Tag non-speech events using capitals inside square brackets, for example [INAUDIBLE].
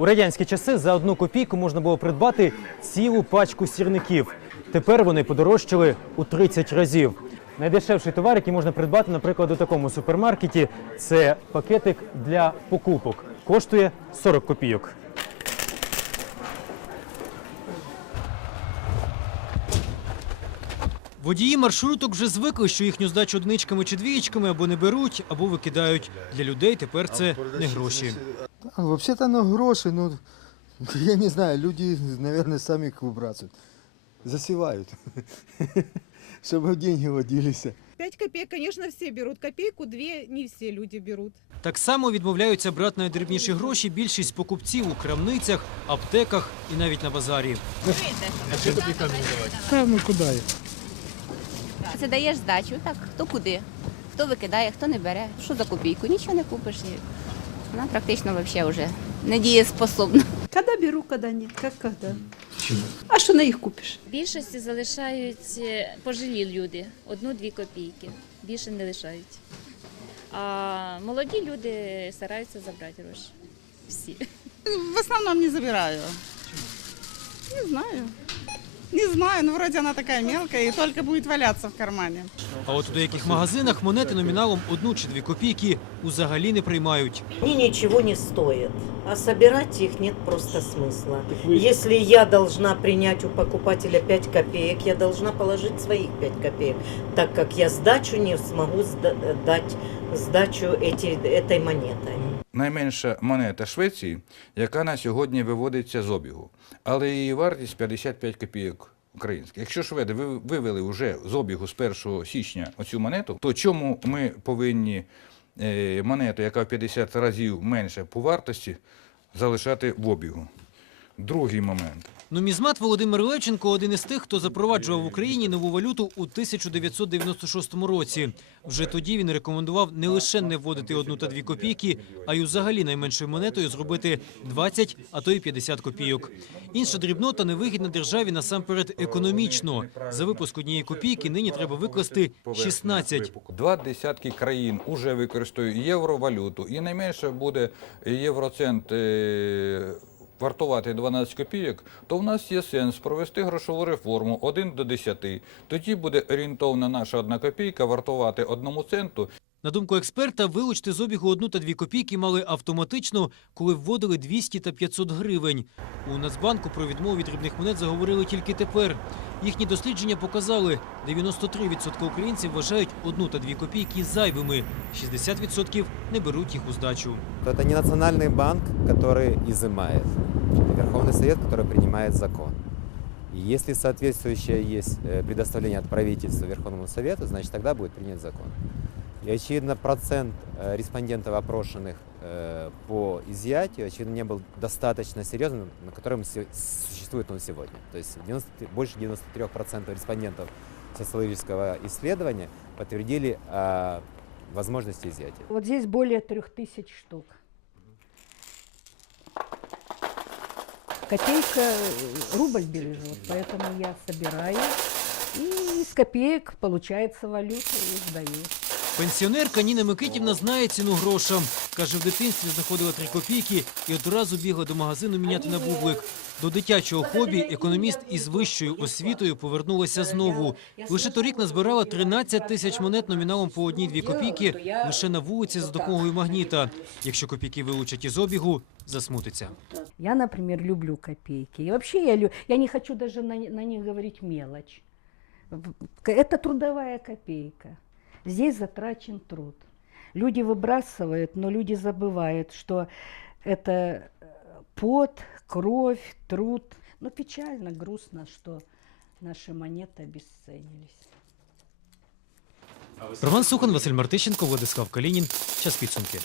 У радянські часи за одну копійку можна було придбати цілу пачку сірників. Тепер вони подорожчали у 30 разів. Найдешевший товар, який можна придбати, наприклад, у такому супермаркеті, це пакетик для покупок. Коштує 40 копійок. Водії маршруток вже звикли, що їхню здачу одиничками чи двієчками або не беруть, або викидають. Для людей тепер це не гроші. А, Вообще-то оно гроши, ну, [LAUGHS] я не знаю, люди, наверное, сами их выбрасывают. Засевают, [LAUGHS] чтобы деньги водились. 5 копеек, конечно, все берут. Копейку, две не все люди берут. Так само відмовляються брати найдрібніші гроші більшість покупців у крамницях, аптеках і навіть на базарі. Та ну куда я? Це даєш здачу, так хто куди, хто викидає, хто не бере. Що за копійку? Нічого не купиш. Вона практично взагалі вже недієспособна. Когда беру, когда нет. Как когда? А що на їх купиш? Більшості залишають е, пожилі люди одну-дві копійки. Більше не лишають. А молоді люди стараються забрати гроші. Всі. В основном не забираю. Не знаю. Не знаю, ну вроде она такая мелкая и только будет валяться в кармане. А от у деяких магазинах монети номіналом одну чи дві копійки взагалі не приймають. Они ничего не стоят, а собирать их нет просто смысла. Если я должна принять у покупателя 5 копеек, я должна положить своих 5 копеек, так как я сдачу не смогу сда- дать сдачу эти, этой монетой. найменша монета Швеції, яка на сьогодні виводиться з обігу, але її вартість 55 копійок українських. Якщо шведи ви- вивели вже з обігу з 1 січня оцю монету, то чому ми повинні е, монету, яка в 50 разів менше по вартості, залишати в обігу? Другий момент. Нумізмат Володимир Левченко один із тих, хто запроваджував в Україні нову валюту у 1996 році. Вже тоді він рекомендував не лише не вводити одну та дві копійки, а й взагалі найменшою монетою зробити 20, а то й 50 копійок. Інша дрібнота невигідна державі насамперед економічно. За випуск однієї копійки нині треба викласти 16. Два десятки країн уже використовують євровалюту, і найменше буде євроцент е, вартувати 12 копійок, то в нас є сенс провести грошову реформу 1 до 10. Тоді буде орієнтовна наша одна копійка вартувати одному центу, На думку експерта, вилучити з обігу одну та дві копійки мали автоматично, коли вводили 200 та 500 гривень. У Нацбанку про відмову від дрібних монет заговорили тільки тепер. Їхні дослідження показали, 93% українців вважають одну та дві копійки зайвими, 60% не беруть їх у здачу. то это не Национальный банк, который изымает, это Верховный Совет, который принимает закон. И если соответствующее есть э, предоставление от правительства Верховному Совету, значит тогда будет принят закон. И очевидно процент э, респондентов опрошенных э, по изъятию, очевидно, не был достаточно серьезным, на котором существует он сегодня. То есть 90 больше 93% респондентов социологического исследования подтвердили э, возможности изъятия. Вот здесь более трех тысяч штук. Копейка, э, рубль бережет, поэтому я собираю. И из копеек получается валюта и сдаю. Пенсіонерка Ніна Микитівна знає ціну грошам. Каже, в дитинстві знаходила три копійки і одразу бігла до магазину міняти на бублик. До дитячого хобі економіст із вищою освітою повернулася знову. Лише торік назбирала 13 тисяч монет номіналом по одній-дві копійки лише на вулиці за допомогою магніта. Якщо копійки вилучать із обігу, засмутиться. Я, например, люблю копейки. И вообще я, лю- я не хочу даже на, них говорить мелочь. В- к- Это трудовая копейка. Здесь затрачен труд. Люди выбрасывают, но люди забывают, что это э, пот, кровь, труд. Но печально, грустно, что наши монеты обесценились. Роман Сухан, Василь Мартищенко, Владислав Калінін. Час підсумки.